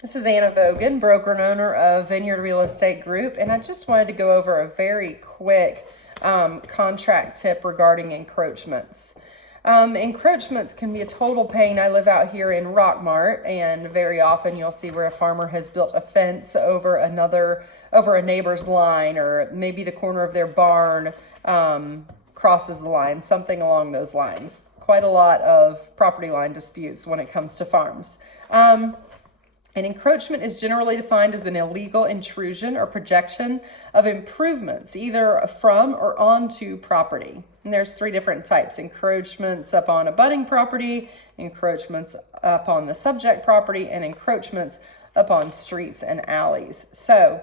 This is Anna Vogan, broker and owner of Vineyard Real Estate Group, and I just wanted to go over a very quick contract tip regarding encroachments. Encroachments can be a total pain. I live out here in Rockmart, and very often you'll see where a farmer has built a fence over a neighbor's line, or maybe the corner of their barn crosses the line, something along those lines. Quite a lot of property line disputes when it comes to farms. An encroachment is generally defined as an illegal intrusion or projection of improvements, either from or onto property. And there's three different types: encroachments upon abutting property, encroachments upon the subject property, and encroachments upon streets and alleys. So,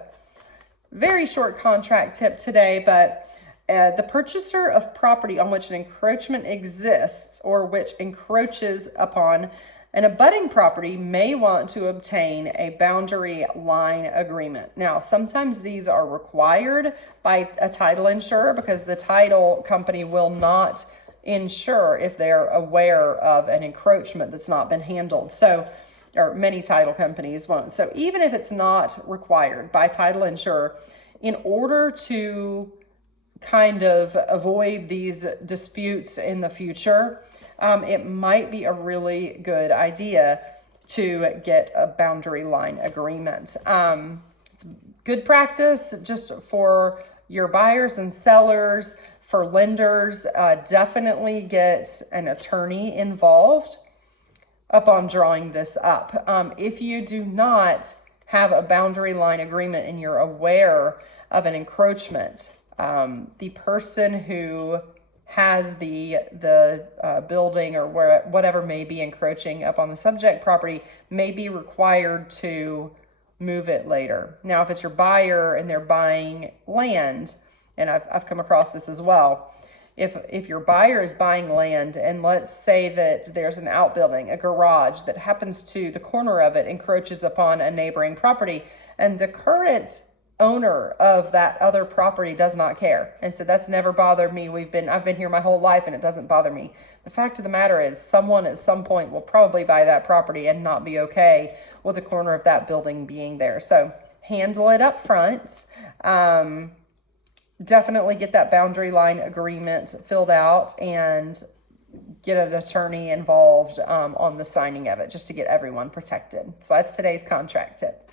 very short contract tip today, but the purchaser of property on which an encroachment exists or which encroaches upon an abutting property may want to obtain a boundary line agreement. Now, sometimes these are required by a title insurer because the title company will not insure if they're aware of an encroachment that's not been handled. So, or many title companies won't. So even if it's not required by title insurer, in order to kind of avoid these disputes in the future, it might be a really good idea to get a boundary line agreement. It's good practice just for your buyers and sellers. For lenders, definitely get an attorney involved upon drawing this up. If you do not have a boundary line agreement and you're aware of an encroachment, the person who has the building or whatever may be encroaching up on the subject property may be required to move it later. Now, if it's your buyer and they're buying land, and I've come across this as well, if your buyer is buying land and let's say that there's an outbuilding, a garage that happens to the corner of it encroaches upon a neighboring property, and the current owner of that other property does not care and said, that's never bothered me. I've been here my whole life and it doesn't bother me. The fact of the matter is someone at some point will probably buy that property and not be okay with the corner of that building being there. So handle it up front. Definitely get that boundary line agreement filled out and get an attorney involved on the signing of it just to get everyone protected. So that's today's contract tip.